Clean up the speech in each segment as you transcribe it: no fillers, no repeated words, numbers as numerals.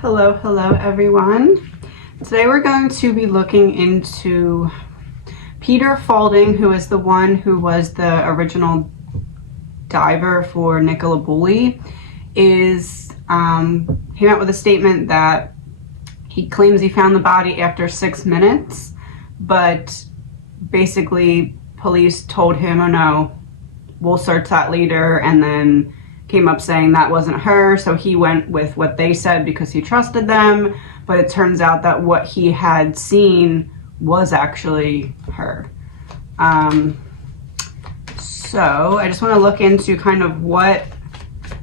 Hello everyone. Today we're going to be looking into Peter Faulding, who is the one who was the original diver for Nicola BULLEY. Came out with a statement that he claims he found the body after 6 minutes, but basically police told him, oh no, we'll search that later, and then came up saying that wasn't her, so he went with what they said because he trusted them, but it turns out that what he had seen was actually her. So I just want to look into kind of what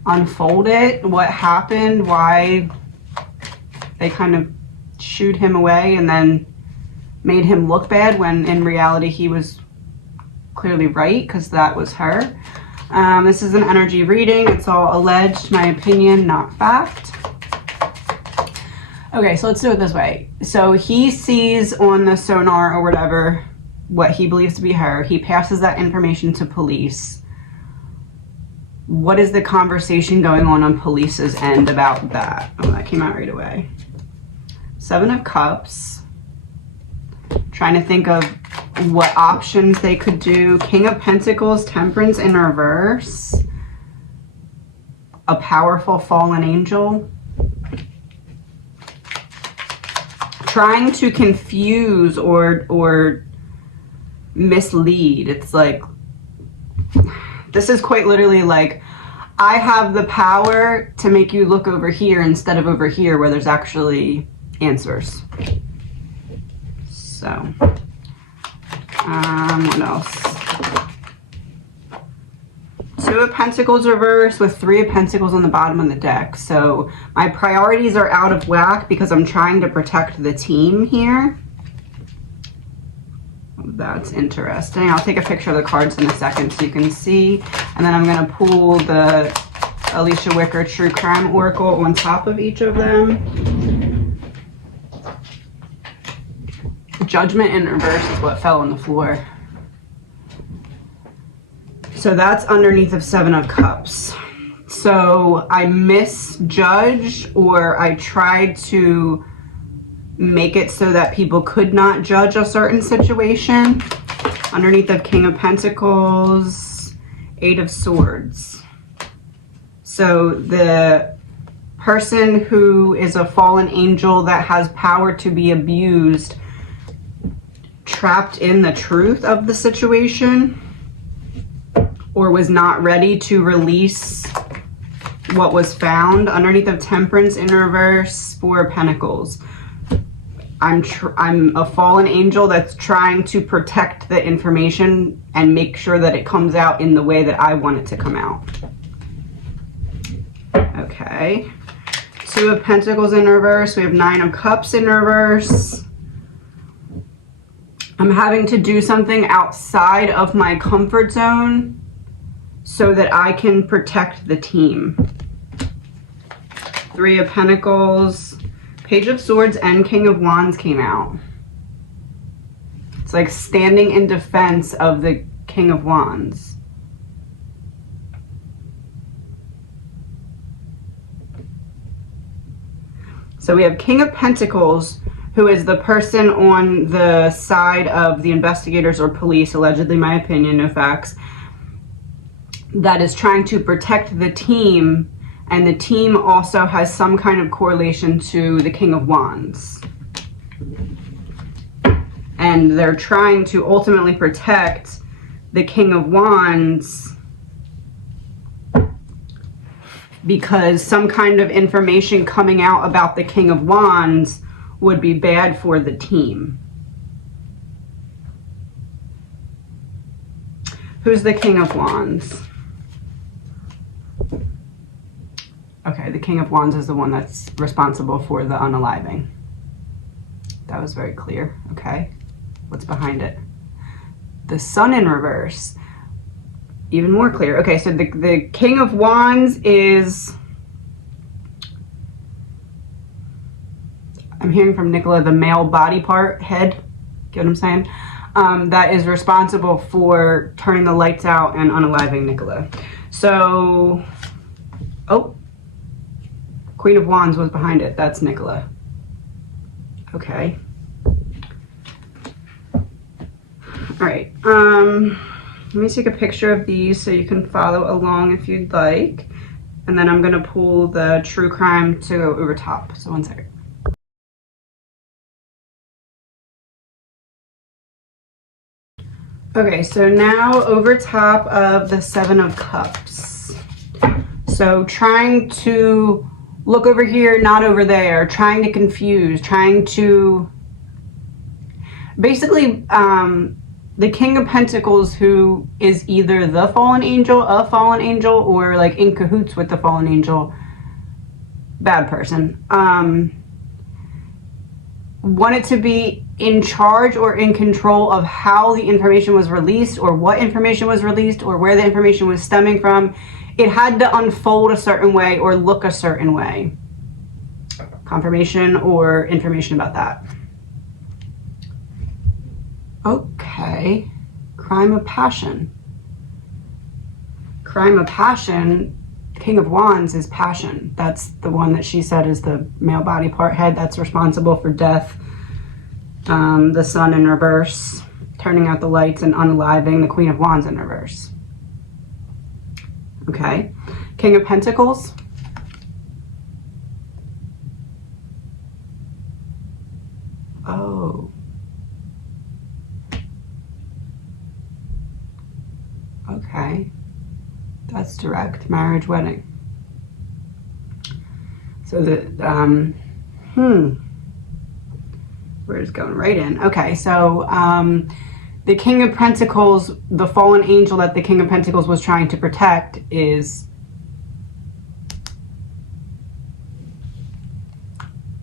unfolded, what happened, why they kind of shooed him away and then made him look bad when in reality he was clearly right, because that was her. This is an energy reading. It's all alleged, my opinion, not fact. Okay, so let's do it this way. So he sees on the sonar or whatever what he believes to be her. He passes that information to police. What is the conversation going on police's end about that? Oh, that came out right away. 7 of Cups. Trying to think of what options they could do. King of Pentacles, Temperance in reverse. A powerful fallen angel. Trying to confuse or mislead. It's like, this is quite literally like, I have the power to make you look over here instead of over here where there's actually answers. So, what else? 2 of Pentacles reverse with 3 of Pentacles on the bottom of the deck. So my priorities are out of whack because I'm trying to protect the team here. That's interesting. I'll take a picture of the cards in a second so you can see. And then I'm going to pull the Alicia Wicker True Crime Oracle on top of each of them. Judgment in reverse is what fell on the floor. So that's underneath of 7 of Cups. So I misjudged, or I tried to make it so that people could not judge a certain situation. Underneath of King of Pentacles, 8 of Swords. So the person who is a fallen angel that has power to be abused, trapped in the truth of the situation, or was not ready to release what was found. Underneath of Temperance in reverse, 4 of Pentacles. I'm a fallen angel that's trying to protect the information and make sure that it comes out in the way that I want it to come out. Okay. 2 of Pentacles in reverse. We have 9 of Cups in reverse. I'm having to do something outside of my comfort zone so that I can protect the team. 3 of Pentacles, Page of Swords, and King of Wands came out. It's like standing in defense of the King of Wands. So we have King of Pentacles, who is the person on the side of the investigators or police, allegedly my opinion, no facts, that is trying to protect the team, and the team also has some kind of correlation to the King of Wands. And they're trying to ultimately protect the King of Wands because some kind of information coming out about the King of Wands would be bad for the team. Who's the King of Wands? Okay, the King of Wands is the one that's responsible for the unaliving. That was very clear. Okay, what's behind it? The Sun in reverse. Even more clear. Okay, so the King of Wands is, I'm hearing from Nicola, the male body part, head, get what I'm saying? That is responsible for turning the lights out and unaliving Nicola. So, oh, Queen of Wands was behind it. That's Nicola. Okay. All right. Let me take a picture of these so you can follow along if you'd like. And then I'm going to pull the true crime to go over top. So one second. Okay, so now over top of the Seven of Cups. So trying to look over here, not over there, trying to confuse, trying to basically the King of Pentacles, who is either the fallen angel, a fallen angel, or like in cahoots with the fallen angel, bad person, wanted to be in charge or in control of how the information was released, or what information was released, or where the information was stemming from. It had to unfold a certain way or look a certain way. Confirmation or information about that. Okay. Crime of passion. Crime of passion. King of Wands is passion. That's the one that she said is the male body part head that's responsible for death. The Sun in reverse, turning out the lights and unaliving the Queen of Wands in reverse. Okay. King of Pentacles. Oh. Okay. That's direct. Marriage, wedding. So the, we're just going right in. Okay, so the King of Pentacles, the fallen angel that the King of Pentacles was trying to protect is...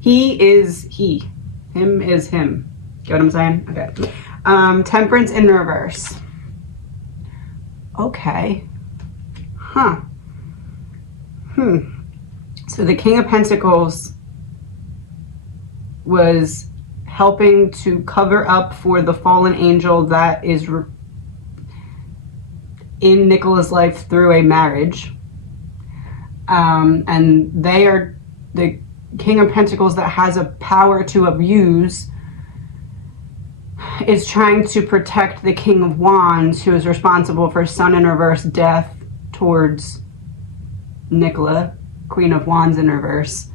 he is he. Him is him. Get what I'm saying? Okay. Temperance in reverse. Okay. Huh. So the King of Pentacles was helping to cover up for the fallen angel that is in Nicola's life through a marriage. And they are the King of Pentacles that has a power to abuse is trying to protect the King of Wands, who is responsible for Sun in reverse death towards Nicola, Queen of Wands in reverse.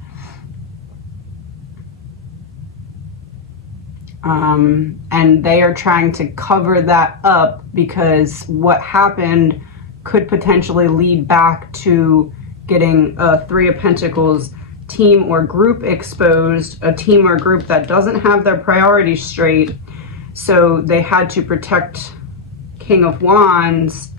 And they are trying to cover that up because what happened could potentially lead back to getting a Three of Pentacles team or group exposed, a team or group that doesn't have their priorities straight. So they had to protect King of Wands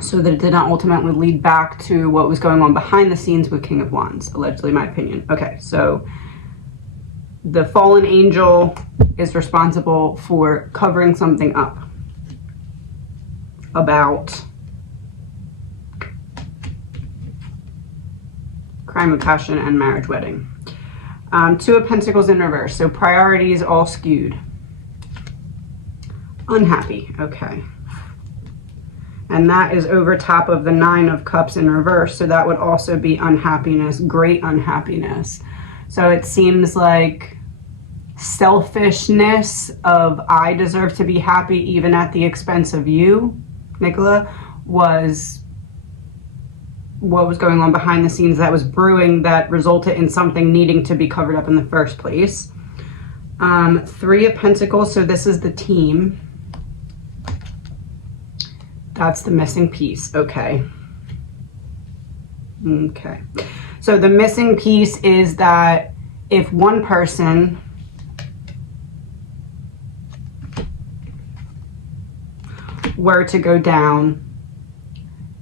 so that it did not ultimately lead back to what was going on behind the scenes with King of Wands, allegedly, my opinion. Okay, so the fallen angel is responsible for covering something up about crime of passion and marriage wedding. Two of Pentacles in reverse, so priorities all skewed. Unhappy, okay. And that is over top of the Nine of Cups in reverse, so that would also be unhappiness, great unhappiness. So it seems like selfishness of I deserve to be happy even at the expense of you, Nicola, was what was going on behind the scenes that was brewing that resulted in something needing to be covered up in the first place. Three of Pentacles, so this is the team. That's the missing piece. Okay. Okay. So the missing piece is that if one person were to go down,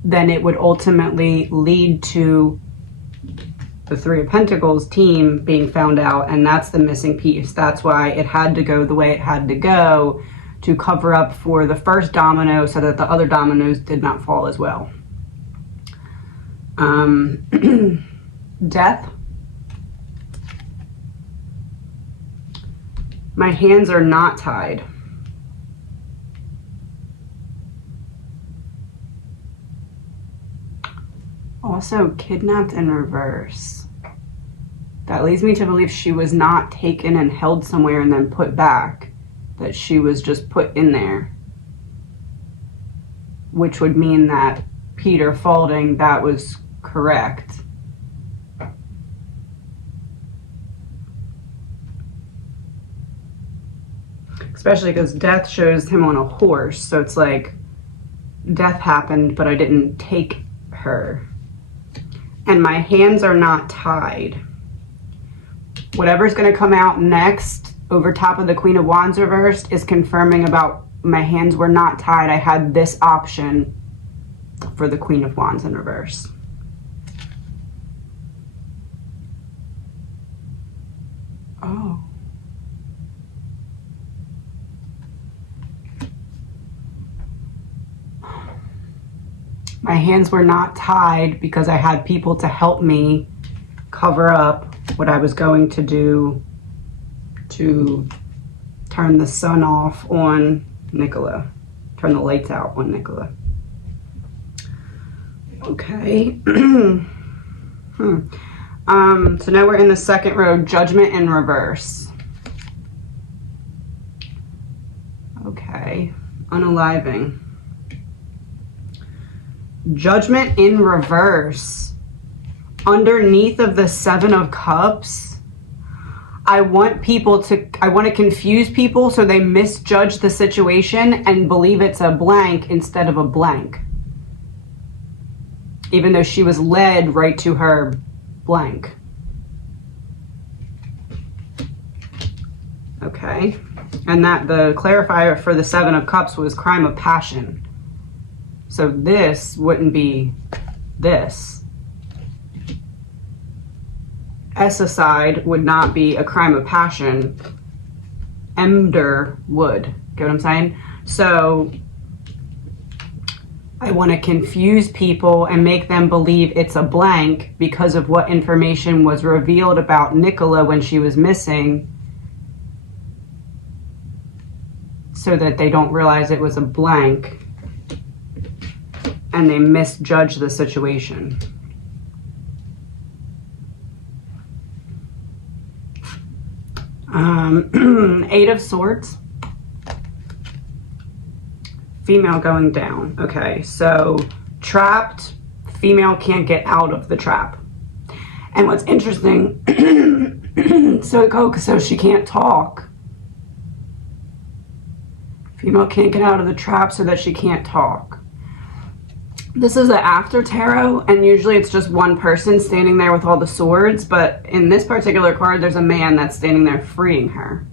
then it would ultimately lead to the Three of Pentacles team being found out, and that's the missing piece. That's why it had to go the way it had to go, to cover up for the first domino so that the other dominoes did not fall as well. Death. My hands are not tied. Also kidnapped in reverse. That leads me to believe she was not taken and held somewhere and then put back. That she was just put in there. Which would mean that Peter Faulding, that was correct. Especially because death shows him on a horse, so it's like death happened, but I didn't take her. And my hands are not tied. Whatever's going to come out next over top of the Queen of Wands reversed is confirming about my hands were not tied. I had this option for the Queen of Wands in reverse. Oh. My hands were not tied because I had people to help me cover up what I was going to do to turn the sun off on Nicola, turn the lights out on Nicola. Okay. So now we're in the second row, Judgment in reverse. Okay, unaliving. Judgment in reverse. Underneath of the Seven of Cups, I want to confuse people so they misjudge the situation and believe it's a blank instead of a blank. Even though she was led right to her blank. Okay. And that the clarifier for the Seven of Cups was crime of passion. So this wouldn't be this. Escicide would not be a crime of passion. Emder would. Get what I'm saying? So I want to confuse people and make them believe it's a blank because of what information was revealed about Nicola when she was missing, so that they don't realize it was a blank and they misjudge the situation. Eight of Swords. Female going down. Okay, so trapped, female can't get out of the trap. And what's interesting, so she can't talk. Female can't get out of the trap so that she can't talk. This is an after tarot, and usually it's just one person standing there with all the swords, but in this particular card, there's a man that's standing there freeing her.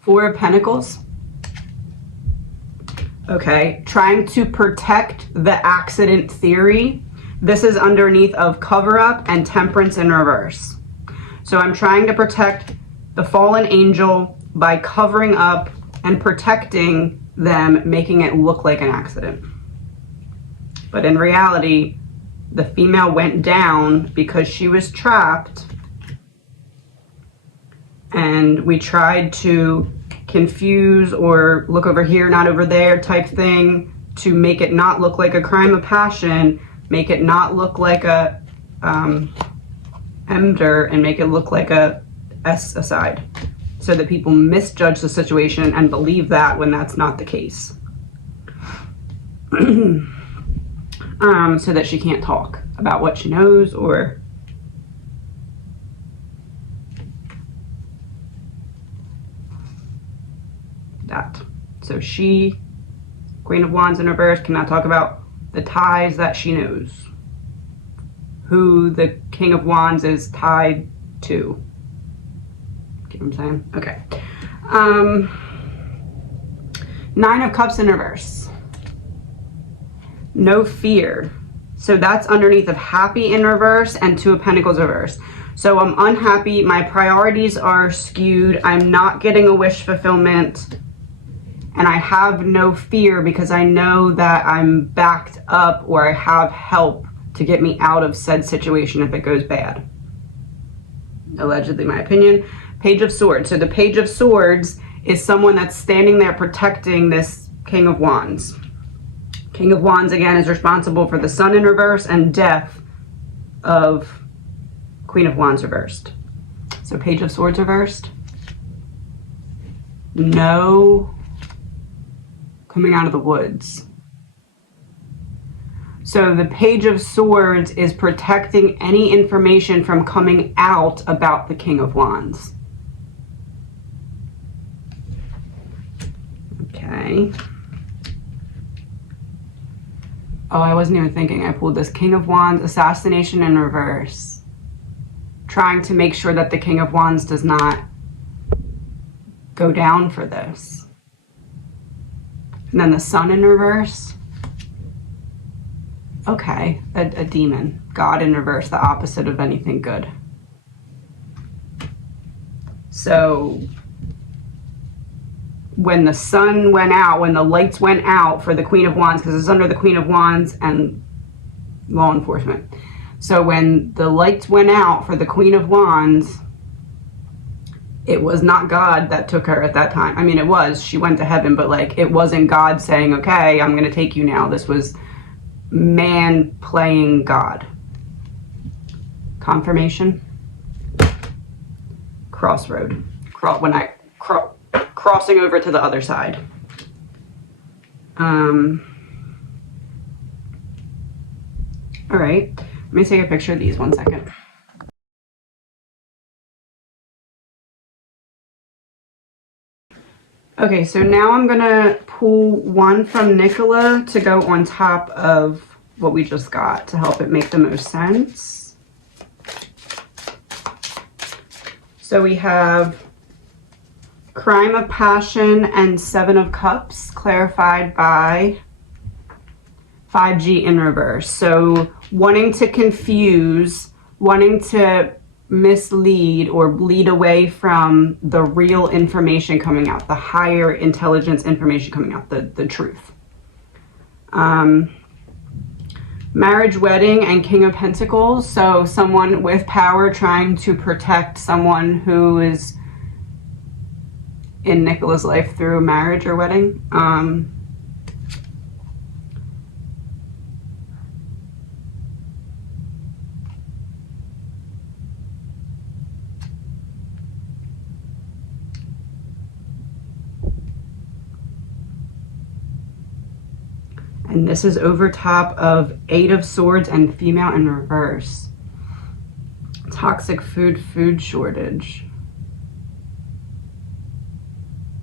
Four of Pentacles. Okay, trying to protect the accident theory. This is underneath of cover up and Temperance in reverse. So I'm trying to protect the fallen angel by covering up and protecting them, making it look like an accident. But in reality, the female went down because she was trapped, and we tried to confuse or look over here, not over there type thing to make it not look like a crime of passion, make it not look like a Emder, and make it look like a Escicide, so that people misjudge the situation and believe that when that's not the case. So that she can't talk about what she knows or that. So she, Queen of Wands in reverse, cannot talk about the ties that she knows. Who the King of Wands is tied to. Get what I'm saying? Okay. Nine of Cups in reverse. No fear. So that's underneath of Happy in reverse and Two of Pentacles reverse. So I'm unhappy. My priorities are skewed. I'm not getting a wish fulfillment. And I have no fear because I know that I'm backed up or I have help to get me out of said situation if it goes bad. Allegedly, my opinion. Page of Swords. So the Page of Swords is someone that's standing there protecting this King of Wands. King of Wands, again, is responsible for the Sun in reverse and death of Queen of Wands reversed. So Page of Swords reversed. No coming out of the woods. So the Page of Swords is protecting any information from coming out about the King of Wands. Okay. Oh, I wasn't even thinking. I pulled this King of Wands, assassination in reverse. Trying to make sure that the King of Wands does not go down for this. And then the Sun in reverse. Okay, a demon. God in reverse, the opposite of anything good. So when the sun went out, when the lights went out for the Queen of Wands, because it's under the Queen of Wands and law enforcement. So when the lights went out for the Queen of Wands, it was not God that took her at that time. I mean, it was. She went to heaven, but like it wasn't God saying, okay, I'm going to take you now. This was man playing God. Confirmation. Crossroad. Crossing over to the other side. All right. Let me take a picture of these 1 second. Okay, so now I'm gonna pull one from Nicola to go on top of what we just got to help it make the most sense. So we have Crime of Passion and Seven of Cups clarified by 5G in reverse. So wanting to confuse, wanting to mislead or bleed away from the real information coming out, the higher intelligence information coming out, the truth. Marriage, wedding, and King of Pentacles. So someone with power trying to protect someone who is in Nicola's life through marriage or wedding. And this is over top of Eight of Swords and female in reverse. Toxic food shortage.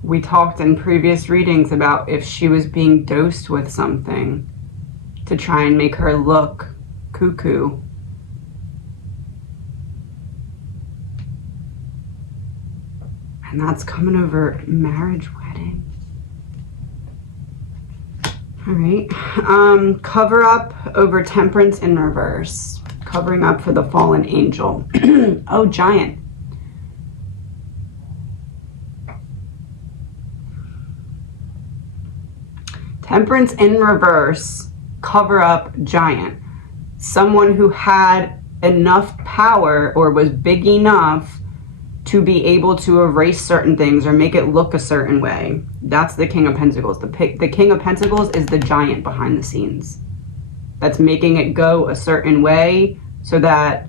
We talked in previous readings about if she was being dosed with something to try and make her look cuckoo. And that's coming over marriage, wedding. All right. Cover up over Temperance in reverse. Covering up for the fallen angel. Oh, Giant. Temperance in reverse. Cover up, Giant. Someone who had enough power or was big enough to be able to erase certain things or make it look a certain way. That's the King of Pentacles. The King of Pentacles is the giant behind the scenes. That's making it go a certain way so that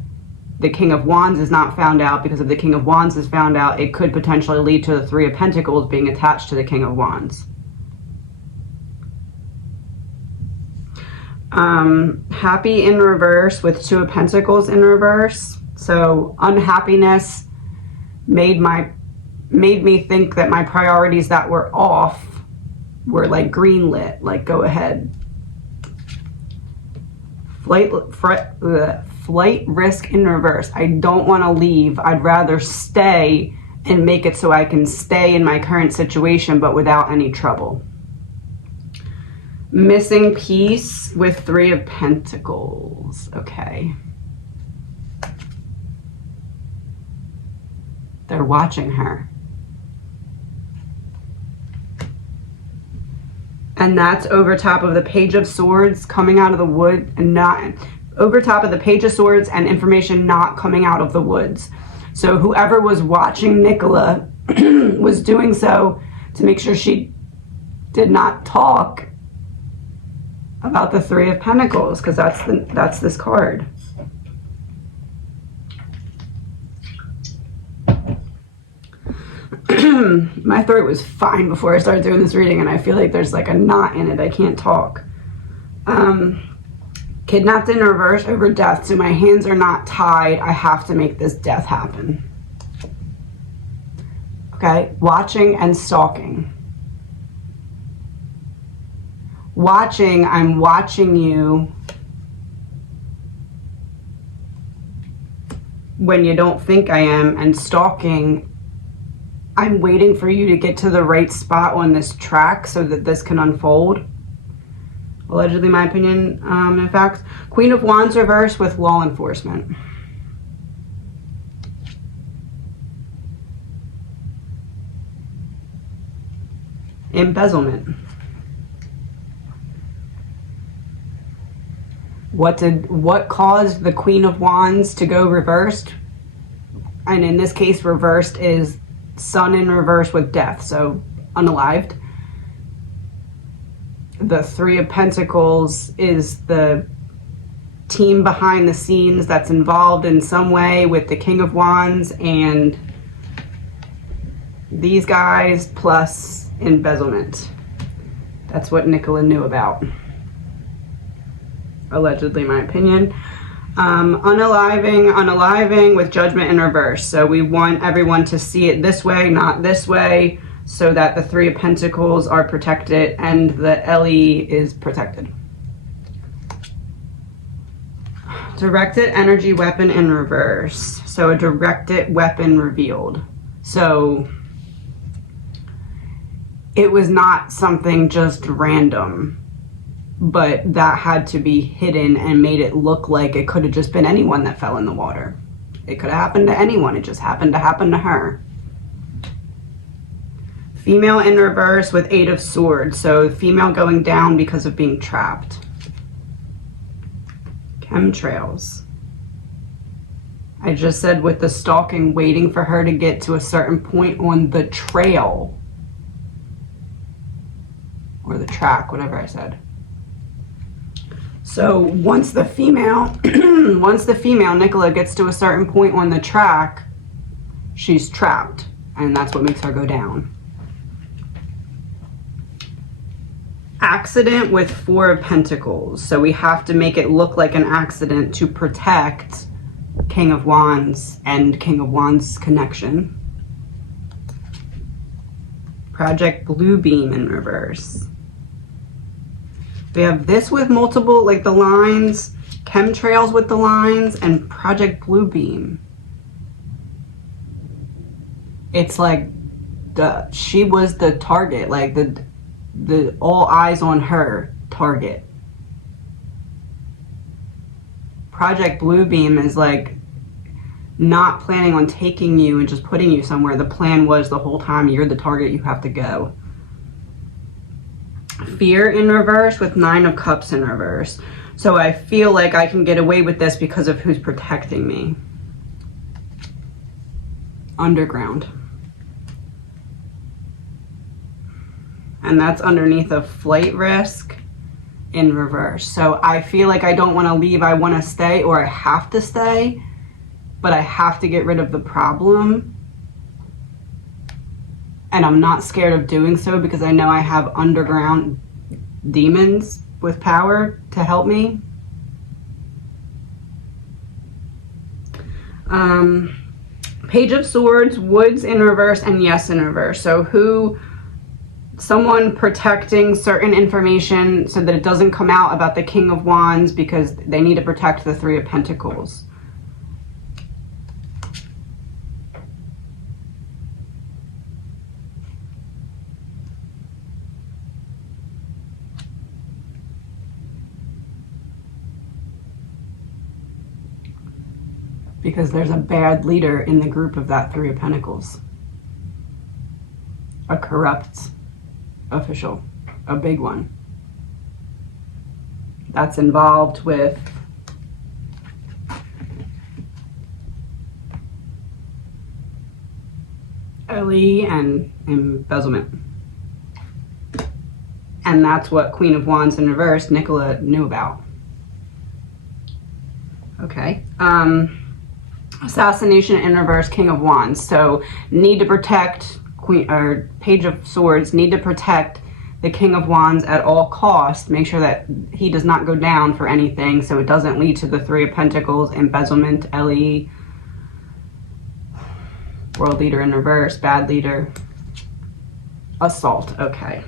the King of Wands is not found out, because if the King of Wands is found out, it could potentially lead to the Three of Pentacles being attached to the King of Wands. Happy in reverse with Two of Pentacles in reverse. So unhappiness made me think that my priorities that were off were like green lit, like go ahead. Flight risk in reverse. I don't want to leave. I'd rather stay and make it so I can stay in my current situation but without any trouble. Missing piece with Three of Pentacles. Okay. They're watching her. And that's over top of the Page of Swords coming out of the wood, and not over top of the Page of Swords and information not coming out of the woods. So whoever was watching Nicola was doing so to make sure she did not talk about the Three of Pentacles, because that's this card. My throat was fine before I started doing this reading, and I feel like there's like a knot in it. I can't talk. Kidnapped in reverse over death, so my hands are not tied. I have to make this death happen. Okay, watching and stalking. Watching, I'm watching you when you don't think I am, and stalking, I'm waiting for you to get to the right spot on this track so that this can unfold. Allegedly, my opinion, in fact. Queen of Wands reverse with law enforcement. Embezzlement. What caused the Queen of Wands to go reversed? And in this case, reversed is Sun in reverse with death, so unalived. The Three of Pentacles is the team behind the scenes that's involved in some way with the King of Wands and these guys, plus embezzlement. That's what Nicola knew about. Allegedly, my opinion. Unaliving with judgment in reverse. So we want everyone to see it this way, not this way, so that the Three of Pentacles are protected and the Ellie is protected. Directed energy weapon in reverse. So a directed weapon revealed. So it was not something just random, but that had to be hidden and made it look like it could have just been anyone that fell in the water. It could have happened to anyone. It just happened to happen to her. Female in reverse with Eight of Swords. So female going down because of being trapped. Chemtrails. I just said with the stalking, waiting for her to get to a certain point on the trail. Or the track, whatever I said. So once the female, Nicola gets to a certain point on the track, she's trapped. And that's what makes her go down. Accident with Four of Pentacles. So we have to make it look like an accident to protect King of Wands and King of Wands connection. Project Bluebeam in reverse. We have this with multiple, like the lines, chemtrails with the lines, and Project Bluebeam. It's like she was the target, like the all eyes on her target. Project Bluebeam is like not planning on taking you and just putting you somewhere. The plan was the whole time you're the target, you have to go. Fear in reverse with Nine of Cups in reverse. So I feel like I can get away with this because of who's protecting me. Underground. And that's underneath of flight risk in reverse. So I feel like I don't want to leave. I want to stay, or I have to stay, but I have to get rid of the problem. And I'm not scared of doing so because I know I have underground demons with power to help me. Page of Swords, Woods in reverse, and Yes in reverse. So someone protecting certain information so that it doesn't come out about the King of Wands because they need to protect the Three of Pentacles. Because there's a bad leader in the group of that Three of Pentacles. A corrupt official, a big one. That's involved with Ellie and embezzlement. And that's what Queen of Wands in reverse, Nicola, knew about. Okay. Assassination in reverse, King of Wands. So need to protect Page of Swords, need to protect the King of Wands at all costs. Make sure that he does not go down for anything, so it doesn't lead to the Three of Pentacles, embezzlement, LE, world leader in reverse, bad leader, assault. Okay.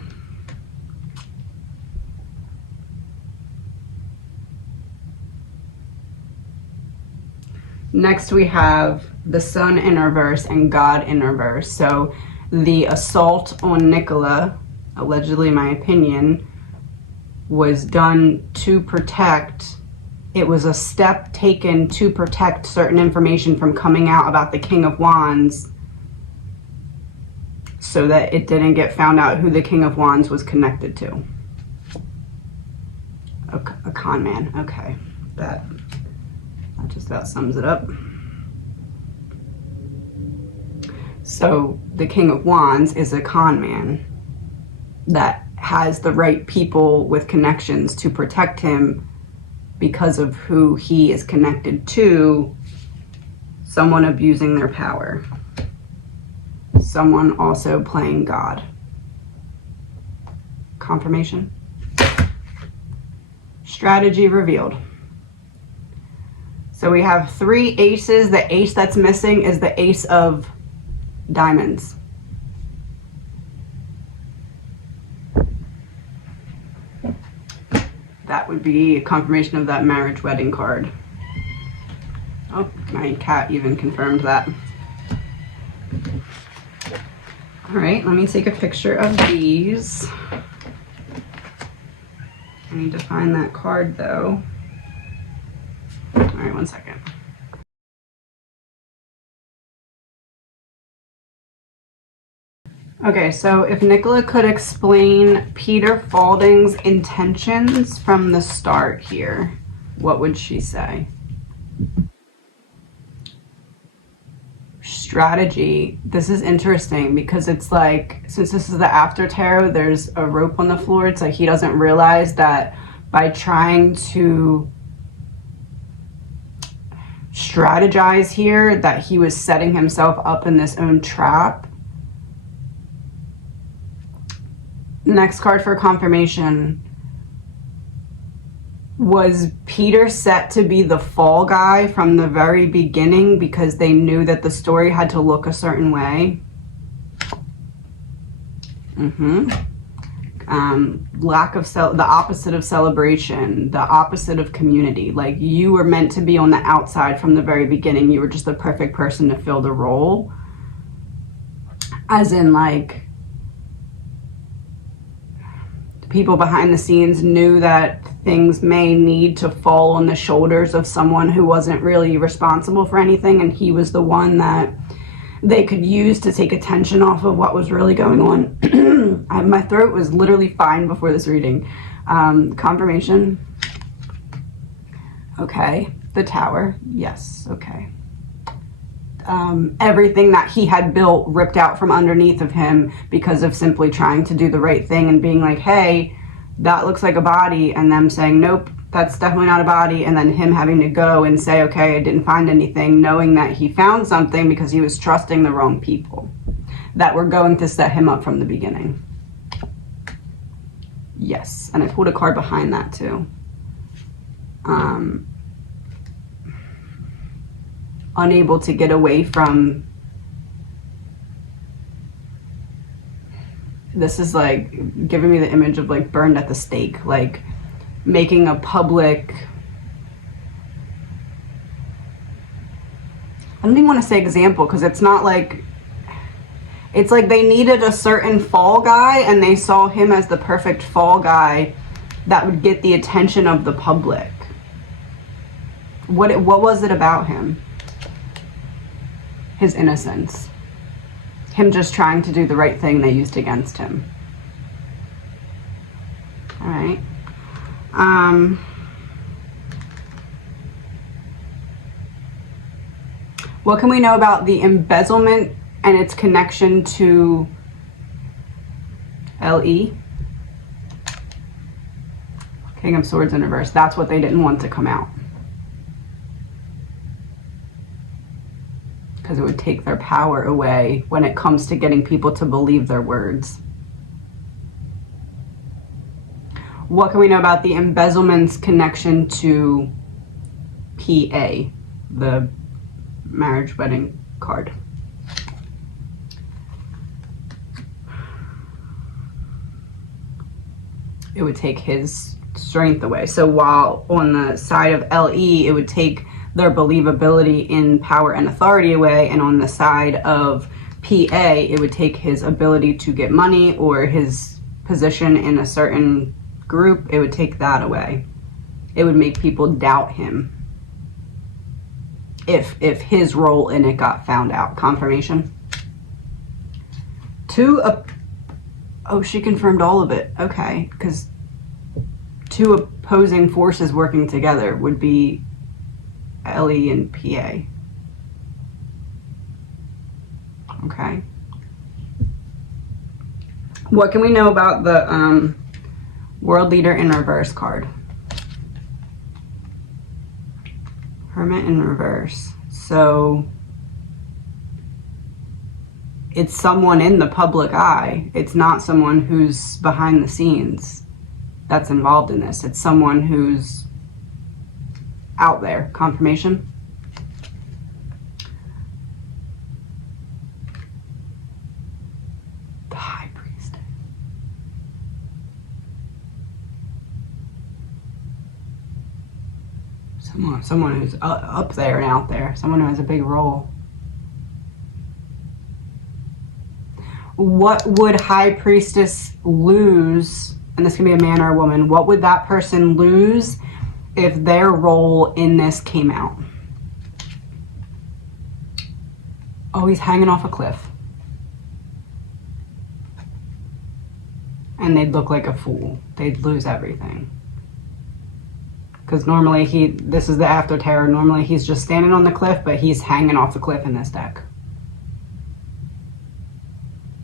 Next we have the Sun in reverse and God in reverse. So the assault on Nicola, allegedly in my opinion, was done to protect, it was a step taken to protect certain information from coming out about the King of Wands so that it didn't get found out who the King of Wands was connected to. A con man. Okay. That just about sums it up. So the King of Wands is a con man that has the right people with connections to protect him because of who he is connected to. Someone abusing their power. Someone also playing God. Confirmation. Strategy revealed. So we have 3 aces. The ace that's missing is the Ace of Diamonds. That would be a confirmation of that marriage wedding card. Oh, my cat even confirmed that. All right, let me take a picture of these. I need to find that card though. All right, 1 second. Okay, so if Nicola could explain Peter Faulding's intentions from the start here, what would she say? Strategy. This is interesting because it's like, since this is the after tarot, there's a rope on the floor. It's like he doesn't realize that by trying to strategize here that he was setting himself up in this own trap. Next card for confirmation. Was Peter set to be the fall guy from the very beginning because they knew that the story had to look a certain way? Lack of the opposite of celebration, the opposite of community. Like, you were meant to be on the outside from the very beginning. You were just the perfect person to fill the role. As in, like, people behind the scenes knew that things may need to fall on the shoulders of someone who wasn't really responsible for anything, and he was the one that they could use to take attention off of what was really going on. My throat was literally fine before this reading. Confirmation. Okay. The Tower. Yes. Okay. Everything that he had built ripped out from underneath of him because of simply trying to do the right thing and being like, hey, that looks like a body, and them saying, nope, that's definitely not a body, and then him having to go and say, okay, I didn't find anything, knowing that he found something because he was trusting the wrong people that were going to set him up from the beginning. Yes, and I pulled a card behind that too. Unable to get away from, this is like giving me the image of like burned at the stake, like making a public, I don't even want to say example because it's not like, it's like they needed a certain fall guy and they saw him as the perfect fall guy that would get the attention of the public. What was it about him? His innocence. Him just trying to do the right thing they used against him. All right. What can we know about the embezzlement and its connection to LE? King of Swords in reverse. That's what they didn't want to come out. Because it would take their power away when it comes to getting people to believe their words. What can we know about the embezzlement's connection to PA, the marriage wedding card? It would take his strength away. So while on the side of LE, it would take their believability in power and authority away, and on the side of PA, it would take his ability to get money or his position in a certain group. It would take that away. It would make people doubt him if his role in it got found out. Confirmation. Oh, she confirmed all of it. Okay, because two opposing forces working together would be LE and PA. Okay. What can we know about the World Leader in reverse card? Hermit in reverse. So it's someone in the public eye. It's not someone who's behind the scenes that's involved in this. It's someone who's out there. Confirmation. The High Priest. Someone who's up there and out there. Someone who has a big role. What would High Priestess lose, and this can be a man or a woman, what would that person lose if their role in this came out? Oh, he's hanging off a cliff. And they'd look like a fool. They'd lose everything. Because normally this is the After Terror, normally he's just standing on the cliff, but he's hanging off the cliff in this deck.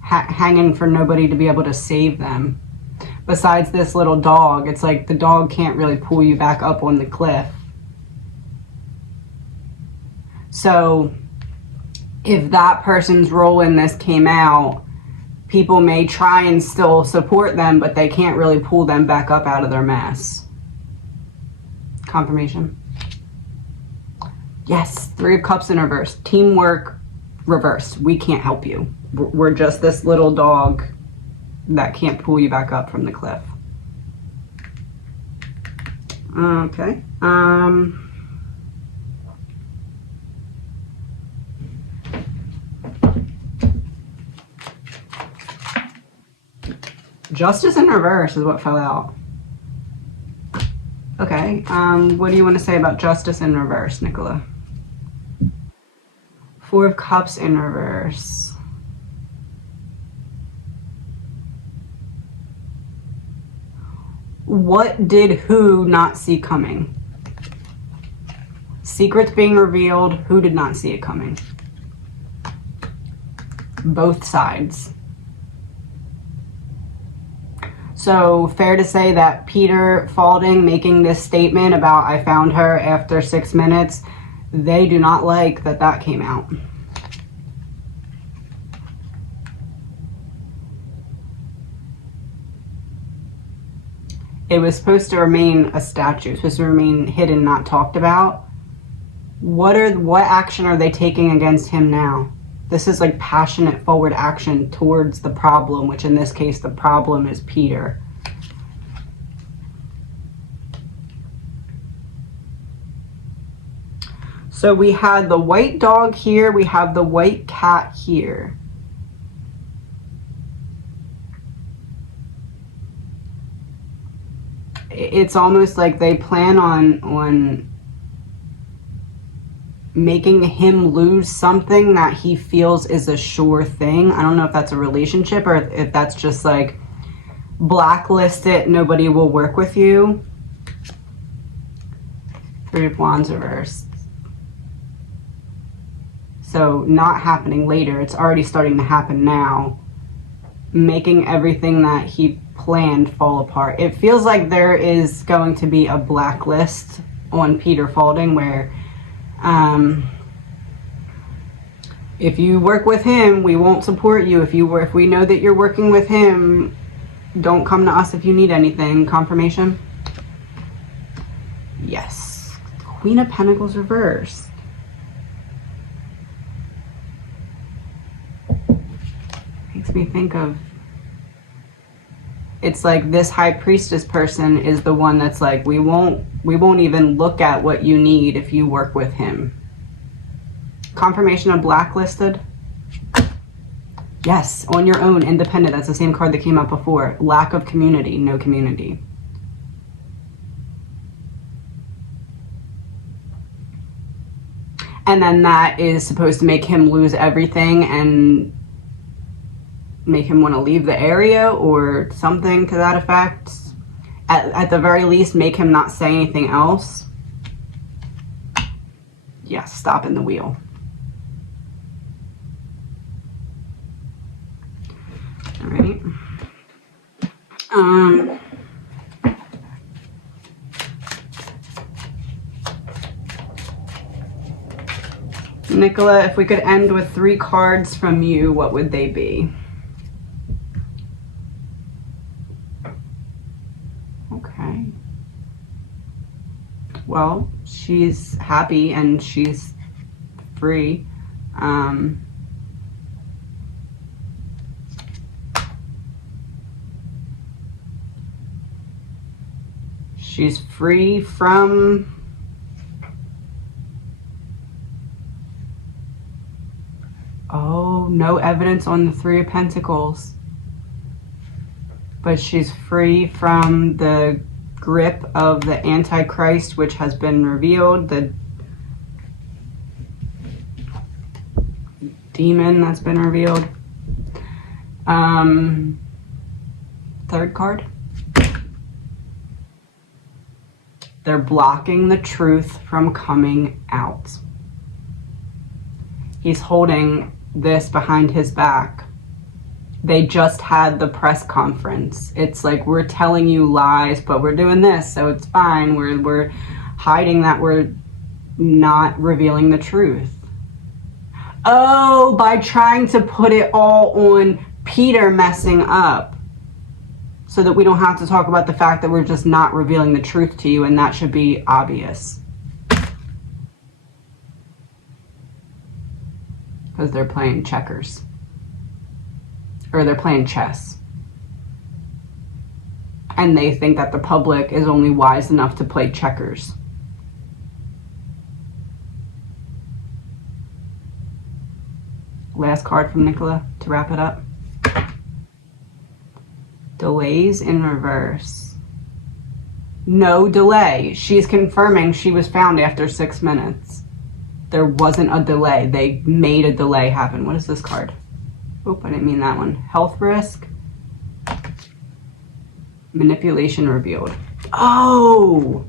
Hanging for nobody to be able to save them. Besides this little dog, it's like the dog can't really pull you back up on the cliff. So if that person's role in this came out, people may try and still support them, but they can't really pull them back up out of their mess. Confirmation. Yes, Three of Cups in reverse. Teamwork reversed. We can't help you. We're just this little dog that can't pull you back up from the cliff. Okay. Justice in reverse is what fell out. Okay. What do you want to say about Justice in reverse, Nicola? Four of Cups in reverse. What did who not see coming? Secrets being revealed. Who did not see it coming? Both sides. So fair to say that Peter Faulding making this statement about I found her after 6 minutes, they do not like that came out. It was supposed to remain a statue, supposed to remain hidden, not talked about. What action are they taking against him now? This is like passionate forward action towards the problem, which in this case, the problem is Peter. So we had the white dog here, we have the white cat here. It's almost like they plan on making him lose something that he feels is a sure thing. I don't know if that's a relationship or if that's just like blacklist it, nobody will work with you. Three of Wands reversed. So not happening later, it's already starting to happen now. Making everything that he planned fall apart. It feels like there is going to be a blacklist on Peter Faulding where if you work with him, we won't support you. If we know that you're working with him, don't come to us if you need anything. Confirmation? Yes. Queen of Pentacles reversed. Makes me think of, it's like this high priestess person is the one that's like, we won't even look at what you need if you work with him. Confirmation of blacklisted? Yes, on your own, independent. That's the same card that came up before. Lack of community, no community. And then that is supposed to make him lose everything and make him want to leave the area or something to that effect. At the very least, make him not say anything else. Yes, stopping the wheel. All right. Nicola, if we could end with 3 cards from you, what would they be? Okay. Well, she's happy and she's free. She's free from no evidence on the 3 of Pentacles. But she's free from the grip of the Antichrist, which has been revealed. The demon that's been revealed. 3rd card. They're blocking the truth from coming out. He's holding this behind his back. They just had the press conference. It's like, we're telling you lies, but we're doing this, so it's fine. We're hiding that we're not revealing the truth. Oh, by trying to put it all on Peter messing up, so that we don't have to talk about the fact that we're just not revealing the truth to you, and that should be obvious. Because they're playing checkers. Or they're playing chess. And they think that the public is only wise enough to play checkers. Last card from Nicola to wrap it up. Delays in reverse. No delay. She's confirming she was found after 6 minutes. There wasn't a delay. They made a delay happen. What is this card? Oh, I didn't mean that one. Health risk. Manipulation revealed. Oh!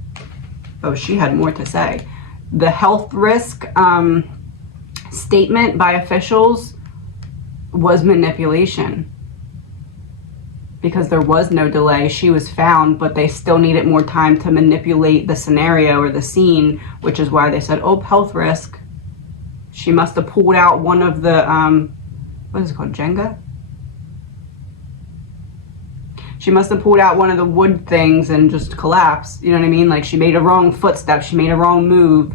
Oh, she had more to say. The health risk statement by officials was manipulation. Because there was no delay. She was found, but they still needed more time to manipulate the scenario or the scene, which is why they said, oh, health risk. She must have pulled out one of the, what is it called, Jenga? She must have pulled out one of the wood things and just collapsed. You know what I mean? Like, she made a wrong footstep. She made a wrong move.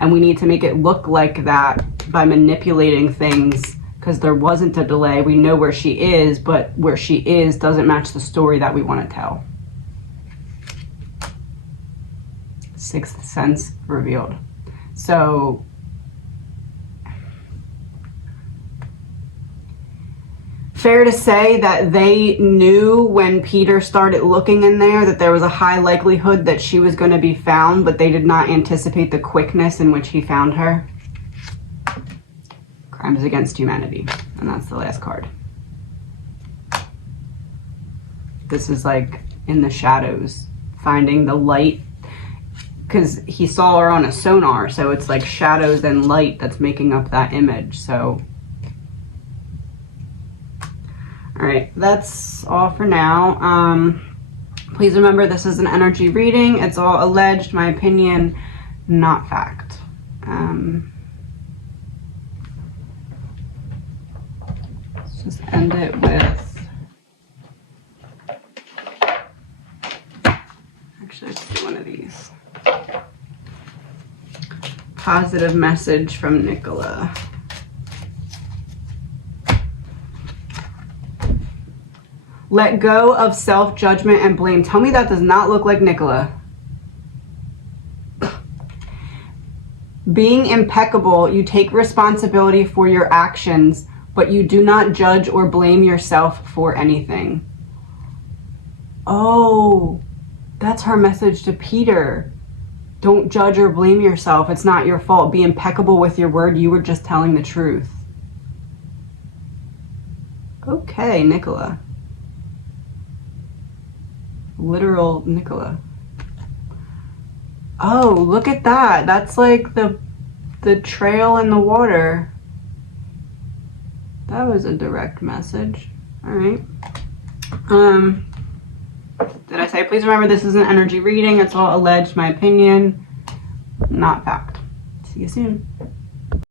And we need to make it look like that by manipulating things. Because there wasn't a delay. We know where she is, but where she is doesn't match the story that we want to tell. 6th sense revealed. So, fair to say that they knew when Peter started looking in there that there was a high likelihood that she was going to be found, but they did not anticipate the quickness in which he found her. Crimes against humanity. And that's the last card. This is like in the shadows, finding the light, because he saw her on a sonar, so it's like shadows and light that's making up that image. So, all All right, that's all for now. Please remember, this is an energy reading. It's all alleged, my opinion, not fact. Let's just end it with, actually, let's do one of these. Positive message from Nicola. Let go of self-judgment and blame. Tell me that does not look like Nicola. Being impeccable, you take responsibility for your actions, but you do not judge or blame yourself for anything. Oh, that's her message to Peter. Don't judge or blame yourself. It's not your fault. Be impeccable with your word. You were just telling the truth. Okay, Nicola. Literal Nicola. Oh, look at that. That's like the trail in the water. That was a direct message. All right. Did I say, please remember, this is an energy reading. It's all alleged, my opinion, not fact. See you soon.